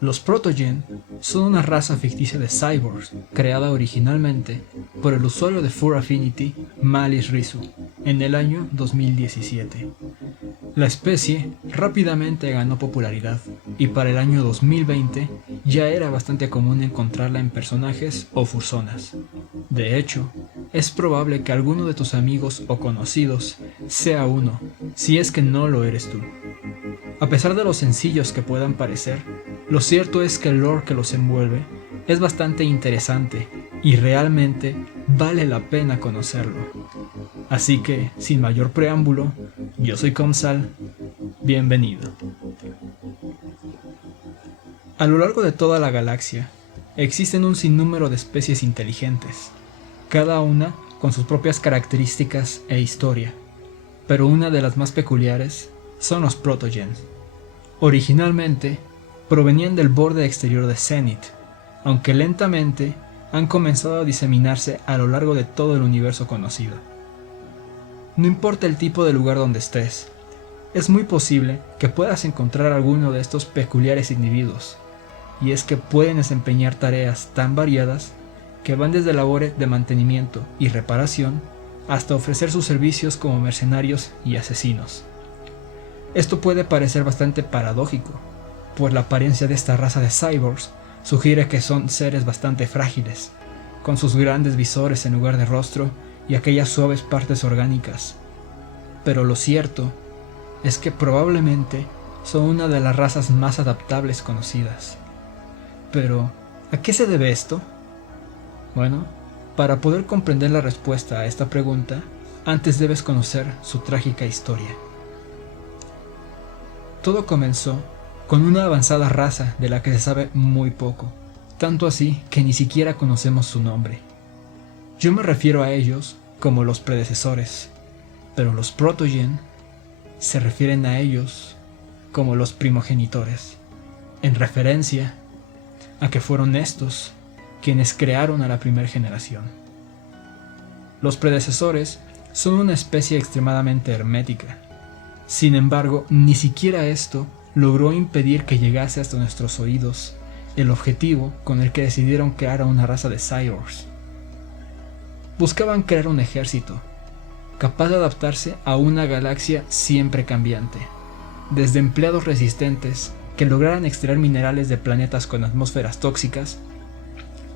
Los Protogen son una raza ficticia de cyborgs creada originalmente por el usuario de Fur Affinity Malice Risu en el año 2017. La especie rápidamente ganó popularidad y para el año 2020 ya era bastante común encontrarla en personajes o furzonas. De hecho, es probable que alguno de tus amigos o conocidos sea uno, si es que no lo eres tú. A pesar de lo sencillos que puedan parecer, lo cierto es que el lore que los envuelve es bastante interesante y realmente vale la pena conocerlo. Así que, sin mayor preámbulo, yo soy Comsal, bienvenido. A lo largo de toda la galaxia, existen un sinnúmero de especies inteligentes, cada una con sus propias características e historia, pero una de las más peculiares son los Protogens. Originalmente, provenían del borde exterior de Zenith, aunque lentamente han comenzado a diseminarse a lo largo de todo el universo conocido. No importa el tipo de lugar donde estés, es muy posible que puedas encontrar alguno de estos peculiares individuos, y es que pueden desempeñar tareas tan variadas que van desde labores de mantenimiento y reparación hasta ofrecer sus servicios como mercenarios y asesinos. Esto puede parecer bastante paradójico, pues la apariencia de esta raza de cyborgs sugiere que son seres bastante frágiles, con sus grandes visores en lugar de rostro y aquellas suaves partes orgánicas. Pero lo cierto es que probablemente son una de las razas más adaptables conocidas. Pero, ¿a qué se debe esto? Bueno, para poder comprender la respuesta a esta pregunta, antes debes conocer su trágica historia. Todo comenzó con una avanzada raza de la que se sabe muy poco, tanto así que ni siquiera conocemos su nombre. Yo me refiero a ellos como los predecesores, pero los Protogen se refieren a ellos como los primogenitores, en referencia a que fueron estos quienes crearon a la primera generación. Los predecesores son una especie extremadamente hermética. Sin embargo, ni siquiera esto logró impedir que llegase hasta nuestros oídos el objetivo con el que decidieron crear a una raza de cyborgs. Buscaban crear un ejército capaz de adaptarse a una galaxia siempre cambiante, desde empleados resistentes que lograran extraer minerales de planetas con atmósferas tóxicas,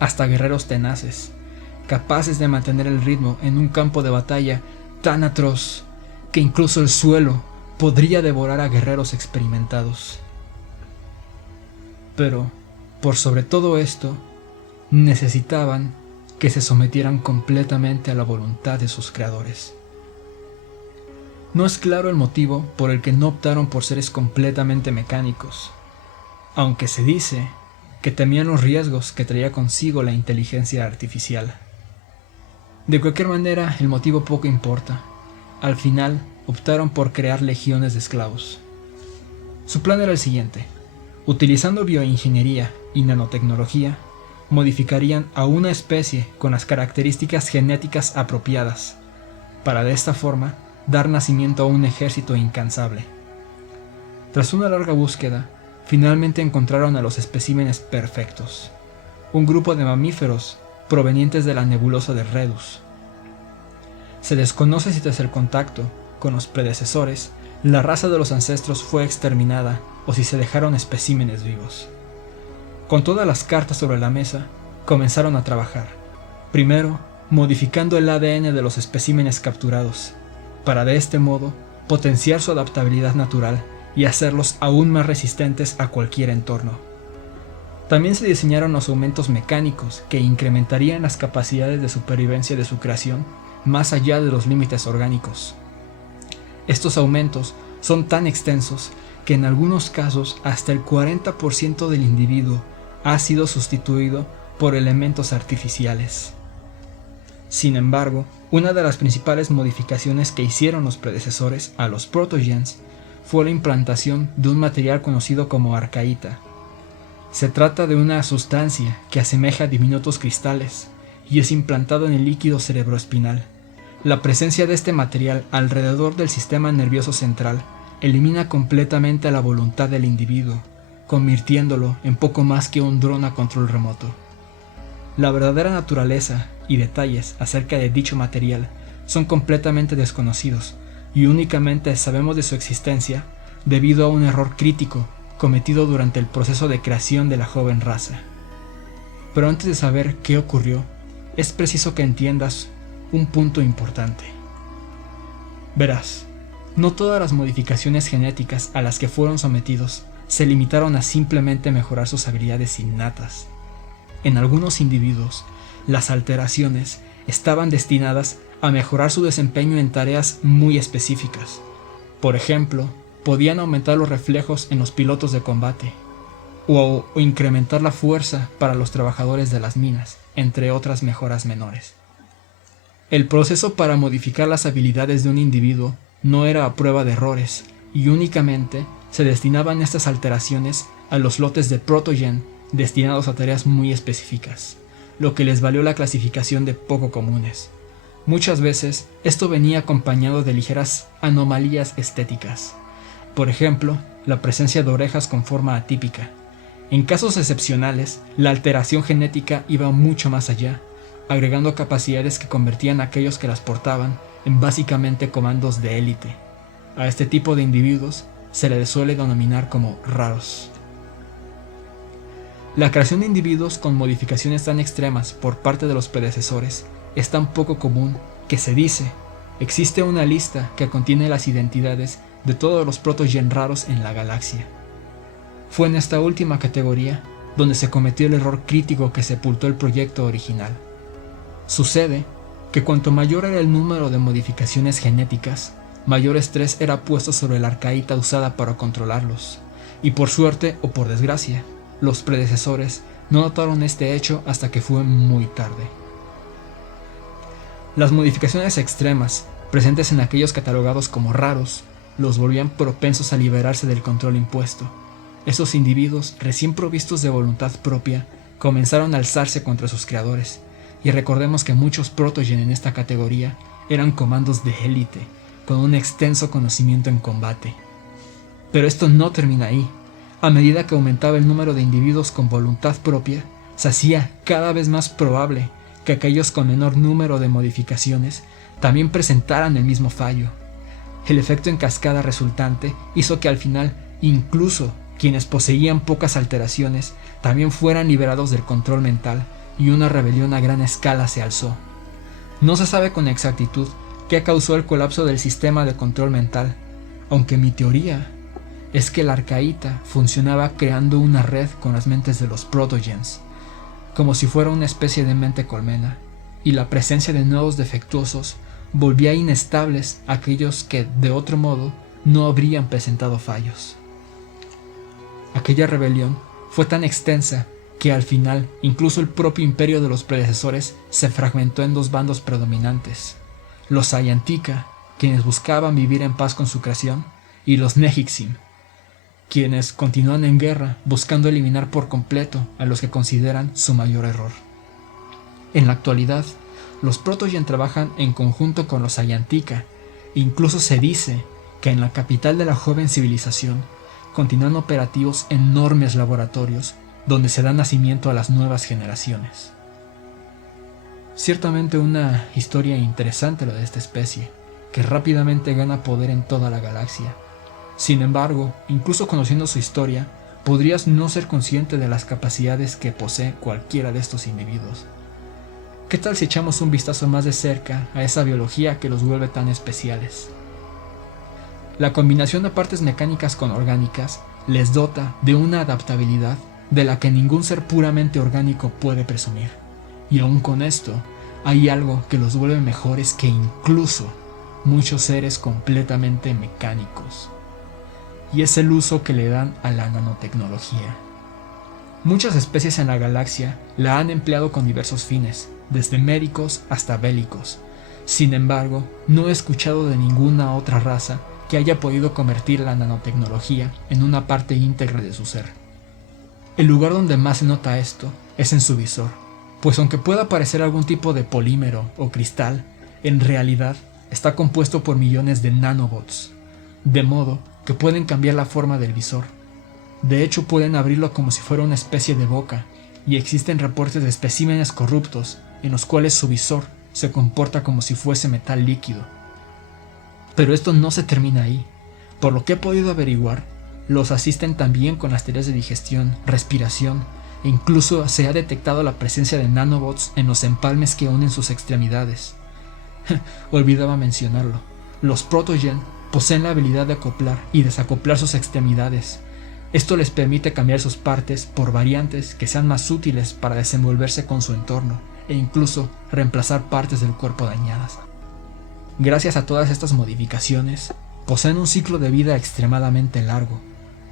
hasta guerreros tenaces, capaces de mantener el ritmo en un campo de batalla tan atroz que incluso el suelo podría devorar a guerreros experimentados. Pero, por sobre todo esto, necesitaban que se sometieran completamente a la voluntad de sus creadores. No es claro el motivo por el que no optaron por seres completamente mecánicos, aunque se dice que temían los riesgos que traía consigo la inteligencia artificial. De cualquier manera, el motivo poco importa. Al final, optaron por crear legiones de esclavos. Su plan era el siguiente: utilizando bioingeniería y nanotecnología, modificarían a una especie con las características genéticas apropiadas, para de esta forma dar nacimiento a un ejército incansable. Tras una larga búsqueda, finalmente encontraron a los especímenes perfectos, un grupo de mamíferos provenientes de la nebulosa de Redus. Se desconoce si tras el contacto con los predecesores, la raza de los ancestros fue exterminada o si se dejaron especímenes vivos. Con todas las cartas sobre la mesa, comenzaron a trabajar. Primero, modificando el ADN de los especímenes capturados, para de este modo potenciar su adaptabilidad natural y hacerlos aún más resistentes a cualquier entorno. También se diseñaron los aumentos mecánicos que incrementarían las capacidades de supervivencia de su creación más allá de los límites orgánicos. Estos aumentos son tan extensos que en algunos casos hasta el 40% del individuo ha sido sustituido por elementos artificiales. Sin embargo, una de las principales modificaciones que hicieron los predecesores a los Protogens fue la implantación de un material conocido como arcaíta. Se trata de una sustancia que asemeja a diminutos cristales y es implantado en el líquido cerebroespinal. La presencia de este material alrededor del sistema nervioso central elimina completamente la voluntad del individuo, convirtiéndolo en poco más que un dron a control remoto. La verdadera naturaleza y detalles acerca de dicho material son completamente desconocidos y únicamente sabemos de su existencia debido a un error crítico cometido durante el proceso de creación de la joven raza. Pero antes de saber qué ocurrió, es preciso que entiendas un punto importante. Verás, no todas las modificaciones genéticas a las que fueron sometidos se limitaron a simplemente mejorar sus habilidades innatas. En algunos individuos, las alteraciones estaban destinadas a mejorar su desempeño en tareas muy específicas. Por ejemplo, podían aumentar los reflejos en los pilotos de combate, o incrementar la fuerza para los trabajadores de las minas, entre otras mejoras menores. El proceso para modificar las habilidades de un individuo no era a prueba de errores, y únicamente se destinaban estas alteraciones a los lotes de protogen destinados a tareas muy específicas, lo que les valió la clasificación de poco comunes. Muchas veces esto venía acompañado de ligeras anomalías estéticas, por ejemplo, la presencia de orejas con forma atípica. En casos excepcionales, la alteración genética iba mucho más allá, agregando capacidades que convertían a aquellos que las portaban en básicamente comandos de élite. A este tipo de individuos se les suele denominar como raros. La creación de individuos con modificaciones tan extremas por parte de los predecesores es tan poco común que se dice, existe una lista que contiene las identidades de todos los protogen raros en la galaxia. Fue en esta última categoría donde se cometió el error crítico que sepultó el proyecto original. Sucede que cuanto mayor era el número de modificaciones genéticas, mayor estrés era puesto sobre la arcaíta usada para controlarlos, y por suerte o por desgracia, los predecesores no notaron este hecho hasta que fue muy tarde. Las modificaciones extremas, presentes en aquellos catalogados como raros, los volvían propensos a liberarse del control impuesto. Esos individuos, recién provistos de voluntad propia, comenzaron a alzarse contra sus creadores, y recordemos que muchos protogen en esta categoría eran comandos de élite, con un extenso conocimiento en combate. Pero esto no termina ahí. A medida que aumentaba el número de individuos con voluntad propia, se hacía cada vez más probable que aquellos con menor número de modificaciones también presentaran el mismo fallo. El efecto en cascada resultante hizo que al final, incluso quienes poseían pocas alteraciones, también fueran liberados del control mental, y una rebelión a gran escala se alzó. No se sabe con exactitud qué causó el colapso del sistema de control mental, aunque mi teoría es que la arcaíta funcionaba creando una red con las mentes de los protogens, como si fuera una especie de mente colmena, y la presencia de nuevos defectuosos volvía inestables a aquellos que, de otro modo, no habrían presentado fallos. Aquella rebelión fue tan extensa que al final incluso el propio imperio de los predecesores se fragmentó en dos bandos predominantes: los Sayantika, quienes buscaban vivir en paz con su creación, y los Nehixim, quienes continúan en guerra buscando eliminar por completo a los que consideran su mayor error. En la actualidad, los protogen trabajan en conjunto con los Sayantika, e incluso se dice que en la capital de la joven civilización continúan operativos enormes laboratorios donde se da nacimiento a las nuevas generaciones. Ciertamente una historia interesante la de esta especie, que rápidamente gana poder en toda la galaxia. Sin embargo, incluso conociendo su historia, podrías no ser consciente de las capacidades que posee cualquiera de estos individuos. ¿Qué tal si echamos un vistazo más de cerca a esa biología que los vuelve tan especiales? La combinación de partes mecánicas con orgánicas les dota de una adaptabilidad de la que ningún ser puramente orgánico puede presumir. Y aún con esto, hay algo que los vuelve mejores que incluso muchos seres completamente mecánicos. Y es el uso que le dan a la nanotecnología. Muchas especies en la galaxia la han empleado con diversos fines, desde médicos hasta bélicos. Sin embargo, no he escuchado de ninguna otra raza que haya podido convertir la nanotecnología en una parte íntegra de su ser. El lugar donde más se nota esto es en su visor, pues aunque pueda parecer algún tipo de polímero o cristal, en realidad está compuesto por millones de nanobots, de modo que pueden cambiar la forma del visor. De hecho, pueden abrirlo como si fuera una especie de boca, y existen reportes de especímenes corruptos en los cuales su visor se comporta como si fuese metal líquido. Pero esto no se termina ahí. Por lo que he podido averiguar, los asisten también con las tareas de digestión, respiración, e incluso se ha detectado la presencia de nanobots en los empalmes que unen sus extremidades. Olvidaba mencionarlo. Los Protogen poseen la habilidad de acoplar y desacoplar sus extremidades. Esto les permite cambiar sus partes por variantes que sean más útiles para desenvolverse con su entorno e incluso reemplazar partes del cuerpo dañadas. Gracias a todas estas modificaciones, poseen un ciclo de vida extremadamente largo,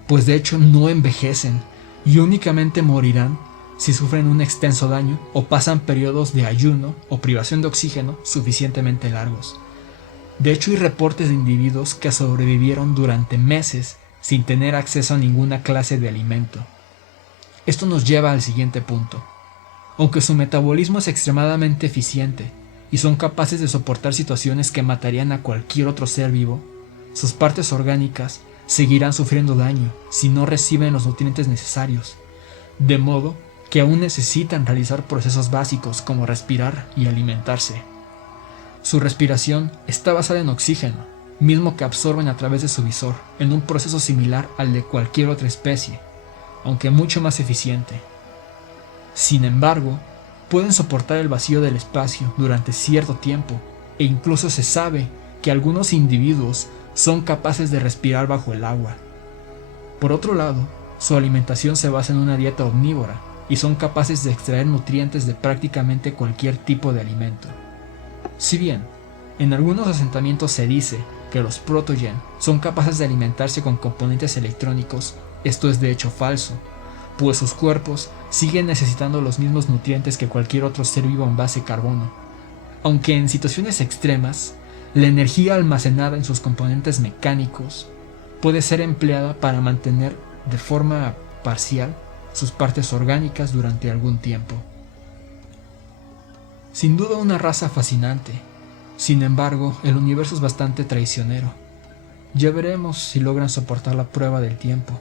pues de hecho no envejecen y únicamente morirán si sufren un extenso daño o pasan periodos de ayuno o privación de oxígeno suficientemente largos. De hecho, hay reportes de individuos que sobrevivieron durante meses sin tener acceso a ninguna clase de alimento. Esto nos lleva al siguiente punto. Aunque su metabolismo es extremadamente eficiente y son capaces de soportar situaciones que matarían a cualquier otro ser vivo, sus partes orgánicas seguirán sufriendo daño si no reciben los nutrientes necesarios, de modo que aún necesitan realizar procesos básicos como respirar y alimentarse. Su respiración está basada en oxígeno, mismo que absorben a través de su visor, en un proceso similar al de cualquier otra especie, aunque mucho más eficiente. Sin embargo, pueden soportar el vacío del espacio durante cierto tiempo, e incluso se sabe que algunos individuos son capaces de respirar bajo el agua. Por otro lado, su alimentación se basa en una dieta omnívora, y son capaces de extraer nutrientes de prácticamente cualquier tipo de alimento. Si bien, en algunos asentamientos se dice que los Protogen son capaces de alimentarse con componentes electrónicos, esto es de hecho falso, pues sus cuerpos siguen necesitando los mismos nutrientes que cualquier otro ser vivo en base carbono, aunque en situaciones extremas, la energía almacenada en sus componentes mecánicos puede ser empleada para mantener de forma parcial sus partes orgánicas durante algún tiempo. Sin duda una raza fascinante. Sin embargo, el universo es bastante traicionero. Ya veremos si logran soportar la prueba del tiempo.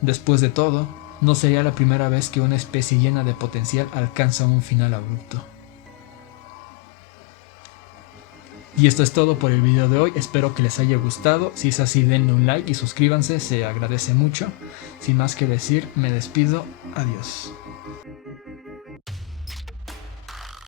Después de todo, no sería la primera vez que una especie llena de potencial alcanza un final abrupto. Y esto es todo por el video de hoy, espero que les haya gustado. Si es así, denle un like y suscríbanse, se agradece mucho. Sin más que decir, me despido, adiós.